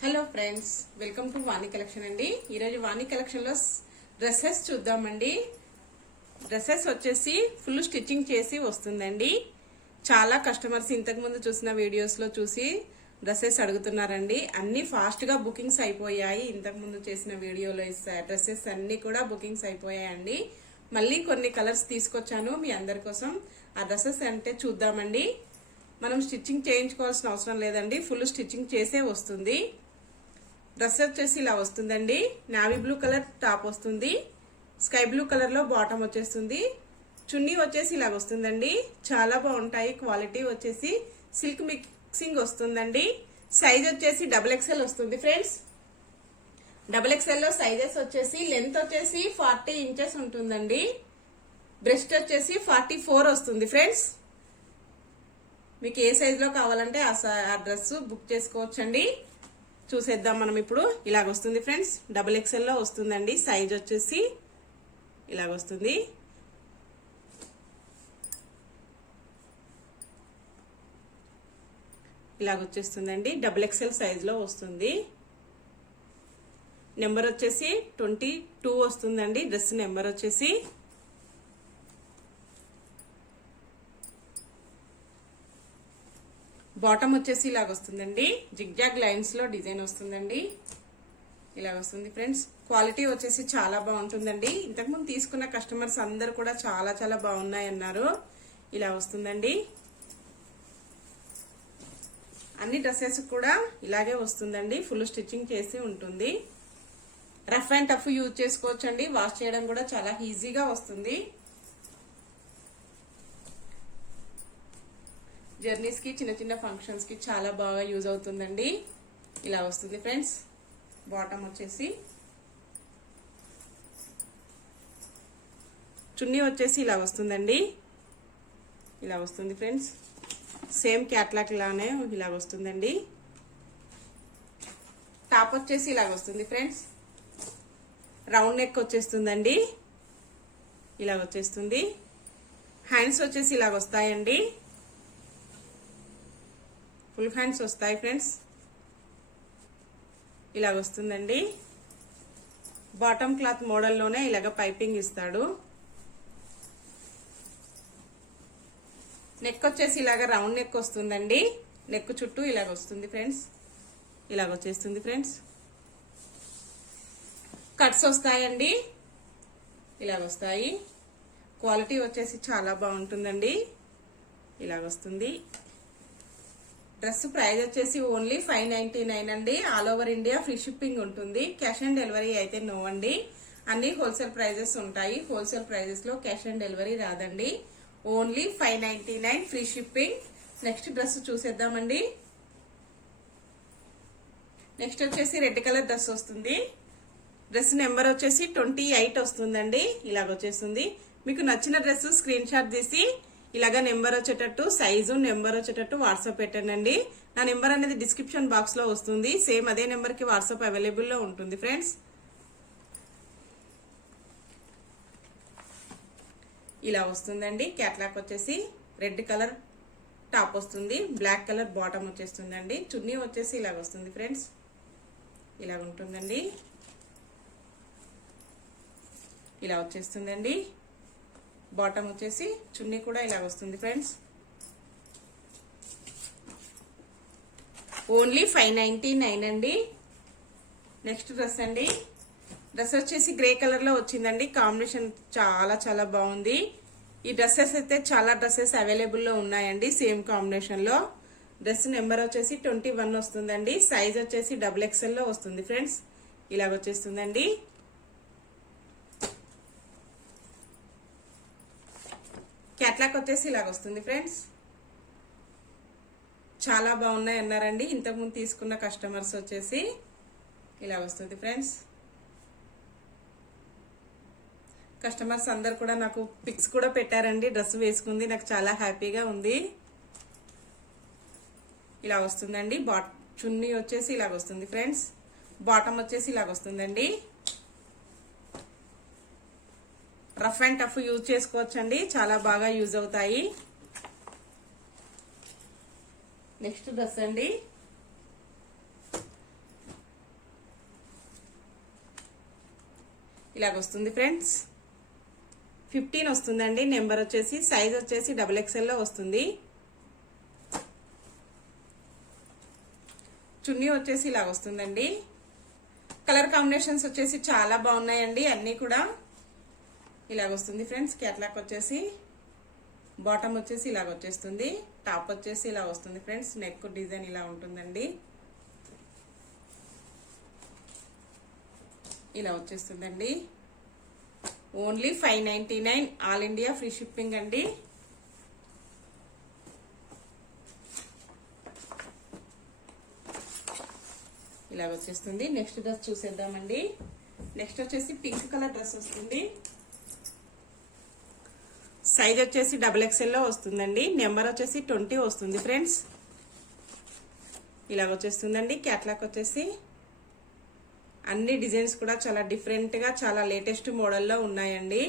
Hello friends, welcome to Vani collection అండి. ఈరోజు వాణి collection లో డ్రెస్సెస్ చూద్దామండి. డ్రెస్సెస్ వచ్చేసి ఫుల్ స్టిచ్చింగ్ చేసి వస్తుందండి. చాలా కస్టమర్స్ ఇంతకు ముందు చూసిన వీడియోస్ లో చూసి డ్రెస్సెస్ అడుగుతున్నారండి. అన్ని ఫాస్ట్ గా బుకింగ్స్ అయిపోయాయి. ఇంతకు ముందు చేసిన వీడియోలో డ్రెస్సెస్ అన్ని కూడా బుకింగ్స్ అయిపోయాయండి. మళ్ళీ కొన్ని కలర్స్ తీసుకొచ్చాను మీ అందరి కోసం. ఆ డ్రెస్సెస్ అంటే చూద్దామండి. మనం స్టిచ్చింగ్ చేయించుకోవాల్సిన అవసరం లేదండి, ఫుల్ స్టిచ్చింగ్ చేసే వస్తుంది. డ్రెస్ వచ్చేసి ఇలా వస్తుందండి. నావీ బ్లూ కలర్ టాప్ వస్తుంది, స్కై బ్లూ కలర్ లో బాటమ్ వచ్చేస్తుంది. చున్నీ వచ్చేసి ఇలా వస్తుందండి. చాలా బాగుంటాయి. క్వాలిటీ వచ్చేసి సిల్క్ మిక్సింగ్ వస్తుందండి. సైజ్ వచ్చేసి XXL వస్తుంది ఫ్రెండ్స్. XXL లో సైజెస్ వచ్చేసి లెంత్ వచ్చేసి 40 ఇంచెస్ ఉంటుందండి. బ్రెస్ట్ వచ్చేసి 44 వస్తుంది ఫ్రెండ్స్. మీకు ఏ సైజ్ లో కావాలంటే ఆ డ్రెస్ బుక్ చేసుకోవచ్చండి. చూసేద్దాం మనం ఇప్పుడు. ఇలాగ వస్తుంది ఫ్రెండ్స్. XXL లో వస్తుందండి. సైజ్ వచ్చేసి ఇలాగ వస్తుంది. ఇలాగ వచ్చేస్తుందండి. XXL సైజ్ లో వస్తుంది. నెంబర్ వచ్చేసి 22 వస్తుందండి. డ్రెస్ నెంబర్ వచ్చేసి బాటమ్ వచ్చేసి ఇలాగ వస్తుందండి. జిగ్జాగ్ లైన్స్ లో డిజైన్ వస్తుందండి. ఇలా వస్తుంది ఫ్రెండ్స్. క్వాలిటీ వచ్చేసి చాలా బాగుంటుందండి. ఇంతకుముందు తీసుకున్న కస్టమర్స్ అందరు కూడా చాలా చాలా బాగున్నాయి అన్నారు. ఇలా వస్తుందండి. అన్ని డ్రెస్సెస్ కూడా ఇలాగే వస్తుందండి. ఫుల్ స్టిచ్చింగ్ చేసి ఉంటుంది. రఫ్ అండ్ టఫ్ యూజ్ చేసుకోవచ్చండి. వాష్ చేయడం కూడా చాలా ఈజీగా వస్తుంది. జర్నీస్ కి, చిన్న చిన్న ఫంక్షన్స్ కి చాలా బాగా యూజ్ అవుతుందండి. ఇలా వస్తుంది ఫ్రెండ్స్. బాటమ్ వచ్చేసి చున్నీ వచ్చేసి ఇలా వస్తుందండి. ఇలా వస్తుంది ఫ్రెండ్స్. సేమ్ క్యాట్లాగ్ లానే ఇలా వస్తుందండి. టాప్ వచ్చేసి ఇలా వస్తుంది ఫ్రెండ్స్. రౌండ్ నెక్ వచ్చేస్తుందండి. ఇలా వచ్చేస్తుంది. హ్యాండ్స్ వచ్చేసి ఇలా వస్తాయండి. ఫుల్ హ్యాండ్స్ వస్తాయి ఫ్రెండ్స్. ఇలా వస్తుందండి. బాటమ్ క్లాత్ మోడల్లోనే ఇలాగ పైపింగ్ ఇస్తాడు. నెక్ వచ్చేసి ఇలాగ రౌండ్ నెక్ వస్తుందండి. నెక్ చుట్టూ ఇలాగ వస్తుంది ఫ్రెండ్స్. ఇలాగ వచ్చేస్తుంది ఫ్రెండ్స్. కట్స్ వస్తాయండి. ఇలాగ వస్తాయి. క్వాలిటీ వచ్చేసి చాలా బాగుంటుందండి. ఇలాగ వస్తుంది. డ్రెస్ ప్రైస్ వచ్చేసి ఓన్లీ 599 అండి. All over India free shipping ఉంటుంది. క్యాష్ ఆన్ డెలివరీ అయితే నో అండి. అన్ని హోల్సేల్ ప్రైజెస్ ఉంటాయి. హోల్సేల్ ప్రైజెస్ లో క్యాష్ ఆన్ డెలివరీ రాదండి. Only 599 free shipping. Next dress చూసేద్దామండి. నెక్స్ట్ వచ్చేసి రెడ్ కలర్ డ్రెస్ వస్తుంది. డ్రెస్ నెంబర్ వచ్చేసి 28 వస్తుందండి. ఇలాగ వచ్చేస్తుంది. మీకు నచ్చిన డ్రెస్ స్క్రీన్ షాట్ తీసి ఇలాగా నెంబర్ వచ్చేటట్టు, సైజు నెంబర్ వచ్చేటట్టు వాట్సాప్ పెట్టండి. నా నెంబర్ అనేది డిస్క్రిప్షన్ బాక్స్ లో వస్తుంది. సేమ్ అదే నెంబర్ కి వాట్సాప్ అవైలబుల్ లో ఉంటుంది ఫ్రెండ్స్. ఇలా వస్తుందండి. క్యాట్లాగ్ వచ్చేసి రెడ్ కలర్ టాప్ వస్తుంది. బ్లాక్ కలర్ బాటమ్ వచ్చేస్తుందండి. చున్నీ వచ్చేసి ఇలాగ వస్తుంది ఫ్రెండ్స్. ఇలా ఉంటుందండి. ఇలా వచ్చేస్తుందండి. బాటమ్ వచ్చేసి చున్నీ కూడా ఇలా వస్తుంది ఫ్రెండ్స్. ఓన్లీ 599 అండి. నెక్స్ట్ డ్రెస్ అండి. డ్రెస్ వచ్చేసి గ్రే కలర్ లో వచ్చిందండి. కాంబినేషన్ చాలా చాలా బాగుంది. ఈ డ్రెస్సెస్ అయితే చాలా డ్రెస్సెస్ అవైలబుల్ లో ఉన్నాయండి సేమ్ కాంబినేషన్ లో. డ్రెస్ నెంబర్ వచ్చేసి 21 వస్తుందండి. సైజ్ వచ్చేసి XXL లో వస్తుంది ఫ్రెండ్స్. ఇలాగ వచ్చేస్తుందండి. క్యాట్లాగ్ వచ్చేసి ఇలాగ వస్తుంది ఫ్రెండ్స్. చాలా బాగున్నాయి అన్నారండి ఇంతకుముందు తీసుకున్న కస్టమర్స్ వచ్చేసి. ఇలా వస్తుంది ఫ్రెండ్స్. కస్టమర్స్ అందరు కూడా నాకు పిక్స్ కూడా పెట్టారండి. డ్రెస్ వేసుకుంది నాకు చాలా హ్యాపీగా ఉంది. ఇలా వస్తుందండి. చున్నీ వచ్చేసి ఇలాగ వస్తుంది ఫ్రెండ్స్. బాటమ్ వచ్చేసి ఇలాగ వస్తుందండి. రఫ్ అండ్ టఫ్ యూజ్ చేసుకోవచ్చండి. చాలా బాగా యూజ్ అవుతాయి. నెక్స్ట్ డ్రెస్ అండి. ఇలాగ వస్తుంది ఫ్రెండ్స్. 15 వస్తుందండి. నెంబర్ వచ్చేసి సైజ్ వచ్చేసి XXL లో వస్తుంది. చున్నీ వచ్చేసి ఇలాగ వస్తుందండి. కలర్ కాంబినేషన్స్ వచ్చేసి చాలా బాగున్నాయండి. అన్నీ కూడా ఇలాగ వస్తుంది ఫ్రెండ్స్. క్యాట్లాక్ వచ్చేసి బాటమ్ వచ్చేసి ఇలాగ వచ్చేస్తుంది. టాప్ వచ్చేసి ఇలా వస్తుంది ఫ్రెండ్స్. నెక్ డిజైన్ ఇలా ఉంటుందండి. ఇలా వచ్చేస్తుందండి. Only 599 all India free shipping అండి. ఇలా వచ్చేస్తుంది. నెక్స్ట్ డ్రెస్ చూసేద్దామండి. నెక్స్ట్ వచ్చేసి పింక్ కలర్ డ్రెస్ వస్తుంది. సైజ్ వచ్చేసి XXL లో వస్తుందండి. నెంబర్ వచ్చేసి 20 వస్తుంది ఫ్రెండ్స్. ఇలా వచ్చేస్తుందండి. క్యాట్లాక్ వచ్చేసి అన్ని డిజైన్స్ కూడా చాలా డిఫరెంట్ గా చాలా లేటెస్ట్ మోడల్లో ఉన్నాయండి.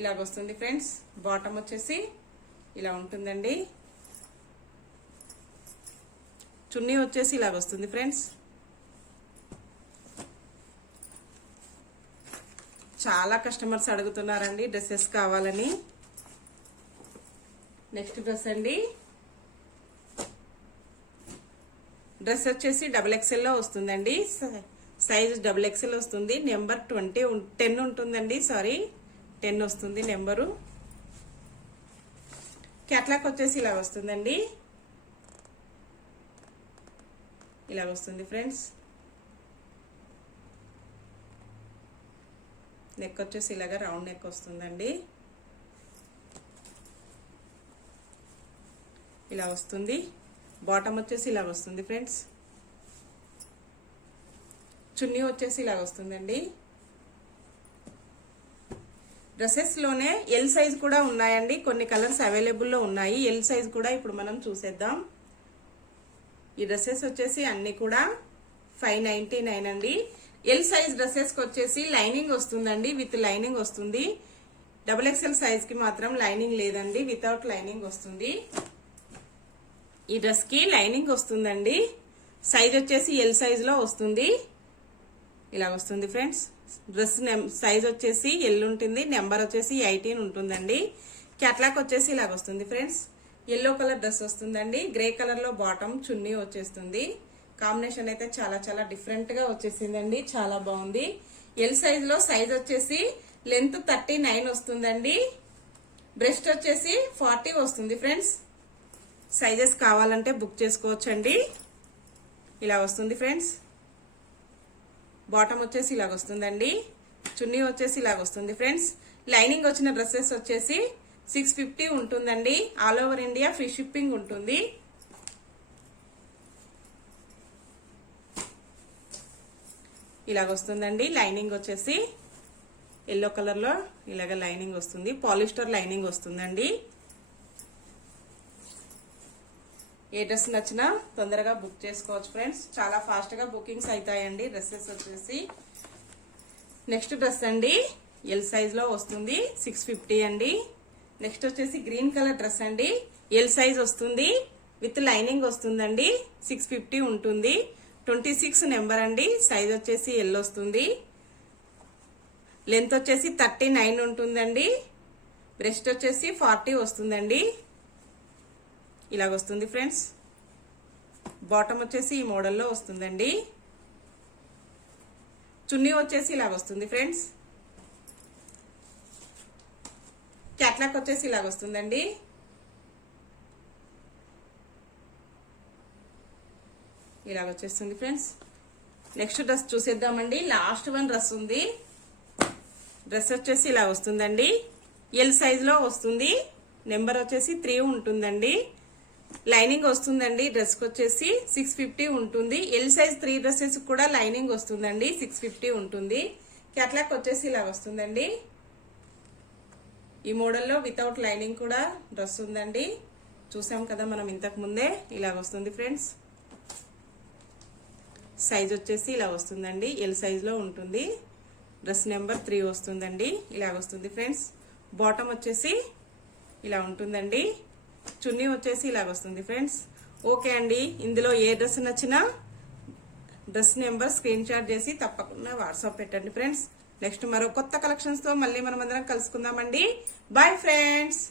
ఇలాగ వస్తుంది ఫ్రెండ్స్. బాటమ్ వచ్చేసి ఇలా ఉంటుందండి. చున్నీ వచ్చేసి ఇలాగ వస్తుంది ఫ్రెండ్స్. చాలా కస్టమర్స్ అడుగుతున్నారండి డ్రెస్సెస్ కావాలని. నెక్స్ట్ డ్రెస్ అండి. డ్రెస్ వచ్చేసి XXL లో వస్తుందండి. సైజ్ XXL వస్తుంది. నెంబర్ 10 ఉంటుందండి. సారీ 10 వస్తుంది నెంబరు. క్యాట్లాక్ వచ్చేసి ఇలా వస్తుందండి. ఇలా వస్తుంది ఫ్రెండ్స్. నెక్ వచ్చేసి ఇలాగా రౌండ్ నెక్ వస్తుందండి. ఇలా వస్తుంది. బాటమ్ వచ్చేసి ఇలా వస్తుంది ఫ్రెండ్స్. చున్నీ వచ్చేసి ఇలా వస్తుందండి. డ్రెస్సెస్ లోనే ఎల్ సైజ్ కూడా ఉన్నాయండి. కొన్ని కలర్స్ అవైలబుల్లో ఉన్నాయి. ఎల్ సైజ్ కూడా ఇప్పుడు మనం చూసేద్దాం. ఈ డ్రెస్సెస్ వచ్చేసి అన్ని కూడా 599 అండి. ఎల్ సైజ్ డ్రెస్సెస్ కి వచ్చేసి లైనింగ్ వస్తుందండి. విత్ లైనింగ్ వస్తుంది. XXL సైజ్ కి మాత్రం లైనింగ్ లేదండి. వితౌట్ లైనింగ్ వస్తుంది. ఈ డ్రెస్ కి లైనింగ్ వస్తుందండి. సైజ్ వచ్చేసి ఎల్ సైజ్ లో వస్తుంది. ఇలా వస్తుంది ఫ్రెండ్స్. డ్రెస్ సైజ్ వచ్చేసి ఎల్ ఉంటుంది. నెంబర్ వచ్చేసి 18 ఉంటుందండి. క్యాట్లాక్ వచ్చేసి ఇలాగ వస్తుంది ఫ్రెండ్స్. ఎల్లో కలర్ డ్రెస్ వస్తుందండి. గ్రే కలర్ లో బాటమ్ చున్నీ వచ్చేస్తుంది. కాంబినేషన్ అయితే చాలా చాలా డిఫరెంట్ గా వచ్చేసిందండి. చాలా బాగుంది. ఎల్ సైజ్ లో సైజ్ వచ్చేసి లెంత్ 39 వస్తుందండి. బ్రెస్ట్ వచ్చేసి 40 వస్తుంది ఫ్రెండ్స్. సైజెస్ కావాలంటే బుక్ చేసుకోవచ్చండి. ఇలా వస్తుంది ఫ్రెండ్స్. బాటమ్ వచ్చేసి ఇలాగ వస్తుందండి. చున్నీ వచ్చేసి ఇలాగ వస్తుంది ఫ్రెండ్స్. లైనింగ్ వచ్చిన డ్రెస్సెస్ వచ్చేసి 650 ఉంటుందండి. All over India free shipping ఉంటుంది. ఇలాగ వస్తుందండి. లైనింగ్ వచ్చేసి ఎల్లో కలర్ లో ఇలాగ లైనింగ్ వస్తుంది. పాలిస్టర్ లైనింగ్ వస్తుందండి. ఏ డ్రెస్ నచ్చినా తొందరగా బుక్ చేసుకోవచ్చు ఫ్రెండ్స్. చాలా ఫాస్ట్ గా బుకింగ్స్ అవుతాయండి డ్రెస్సెస్ వచ్చేసి. నెక్స్ట్ డ్రెస్ అండి. ఎల్ సైజ్ లో వస్తుంది. 650 అండి. నెక్స్ట్ వచ్చేసి గ్రీన్ కలర్ డ్రెస్ అండి. ఎల్ సైజ్ వస్తుంది. విత్ లైనింగ్ వస్తుందండి. 650 ఉంటుంది. 26 నెంబర్ అండి. సైజ్ వచ్చేసి ఎల్ వస్తుంది. లెంత్ వచ్చేసి 39 ఉంటుందండి. బ్రెస్ట్ వచ్చేసి 40 వస్తుందండి. ఇలాగ వస్తుంది ఫ్రెండ్స్. బాటమ్ వచ్చేసి ఈ మోడల్లో వస్తుందండి. చున్నీ వచ్చేసి ఇలాగ వస్తుంది ఫ్రెండ్స్. క్యాట్లాక్ వచ్చేసి ఇలాగ వస్తుందండి. ఇలాగ వచ్చేస్తుంది ఫ్రెండ్స్. నెక్స్ట్ డ్రెస్ చూసేద్దామండి. లాస్ట్ వన్ డ్రెస్ ఉంది. డ్రెస్ వచ్చేసి ఇలా వస్తుందండి. ఎల్ సైజ్ లో వస్తుంది. నెంబర్ వచ్చేసి 3 ఉంటుందండి. లైనింగ్ వస్తుందండి. డ్రెస్ కి వచ్చేసి 650 ఉంటుంది. ఎల్ సైజ్ 3 డ్రెస్సెస్ కూడా లైనింగ్ వస్తుందండి. 650 ఉంటుంది. క్యాట్లాక్ వచ్చేసి ఇలా వస్తుందండి. ఈ మోడల్లో వితౌట్ లైనింగ్ కూడా డ్రెస్ ఉందండి. చూసాం కదా మనం ఇంతకు ముందే. ఇలా వస్తుంది ఫ్రెండ్స్. సైజ్ వచ్చేసి ఇలా వస్తుందండి. ఎల్ సైజ్ లో ఉంటుంది. డ్రెస్ నెంబర్ 3 వస్తుందండి. ఇలా వస్తుంది ఫ్రెండ్స్. బాటమ్ వచ్చేసి ఇలా ఉంటుందండి. చున్నీ వచ్చేసి ఇలాగ వస్తుంది ఫ్రెండ్స్. ఓకే అండి. ఇందులో ఏ డ్రెస్ నచ్చినా డ్రెస్ నెంబర్ స్క్రీన్ షాట్ చేసి తప్పకుండా వాట్సాప్ పెట్టండి ఫ్రెండ్స్. నెక్స్ట్ మరో కొత్త కలెక్షన్స్ తో మళ్ళీ మనం అందరం కలుసుకుందామండి. Bye friends.